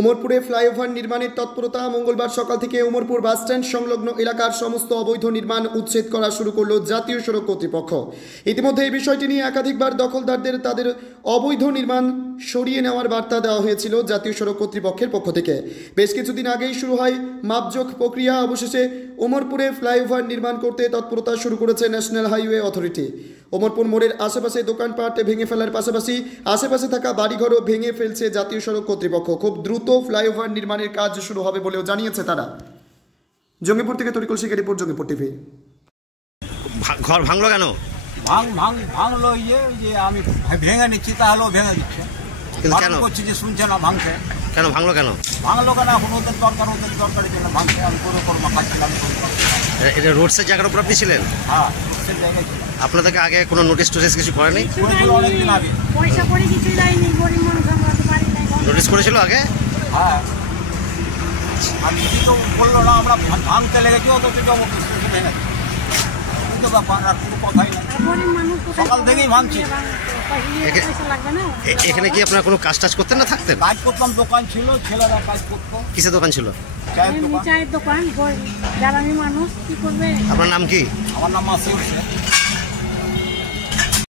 উমরপুরে flyover নির্মাণের তৎপরতা। মঙ্গলবার সকাল থেকে উমরপুর বাসস্ট্যান্ড সংলগ্ন এলাকার সমস্ত অবৈধ নির্মাণ উচ্ছেদ করা শুরু করল জাতীয় সড়ক কর্তৃপক্ষ। ইতিমধ্যে এই বিষয়টি নিয়ে একাধিকবার দখলদারদের তাদের অবৈধ নির্মাণ সরিয়ে নেওয়ার বার্তা দেওয়া হয়েছিল জাতীয় সড়ক কর্তৃপক্ষের পক্ষ থেকে। বেশ কিছুদিন আগেই শুরু হয় মাপজোক প্রক্রিয়া। অবশেষে উমরপুরে ফ্লাইওভার নির্মাণ করতে তৎপরতা শুরু করেছে ন্যাশনাল হাইওয়ে অথরিটি। উমরপুর মোড়ের আশেপাশে দোকানপাট ভেঙে ফেলার পাশাপাশি আশেপাশে থাকা বাড়িঘরও ভেঙে ফেলছে জাতীয় সড়ক কর্তৃপক্ষ। খুব দ্রুত ফ্লাইওভার নির্মাণের কাজ শুরু হবে বলেও জানিয়েছে তারা। জঙ্গিপুর থেকে তরিকুল শেখের রিপোর্ট, জঙ্গিপুর টিভি। ঘর ভাঙলো কেন? ভাঙলো যে আমি ভেঙে নিচ্ছি, তাহলেও ভেঙে দিচ্ছে। কেন করছি যে শুনছে না, ভাঙছে কেন? ভাঙলো কেন? এখন ওদের দরকারের জন্য ভাঙছে। আমি করে খাচ্ছিলাম। এটা রোডসের জায়গার উপর আপনি ছিলেন? হ্যাঁ, রোডসের জায়গায় ছিলাম। আপনাদেরকে আগে কোনো নোটিশ টোটিস কিছু করেনি? অনেকদিন আগে নোটিশ করেছিল আগে? হ্যাঁ, আর কিছু তো বললো না। আমরা ভাঙতে লেগেছি, অত ভেঙে কিন্তু ব্যাপার আর কোনো কথাই না। সকাল থেকেই ভাঙছি। এখানে কি আপনার কোনো কাজ টাজ করতেন না থাকতেন? কাজ করতাম, দোকান ছিল, ছেলেরা কাজ করতো। কিসের দোকান ছিল? চায়ের দোকান। আপনার নাম কি? আমার নাম মাসিউর শেখ।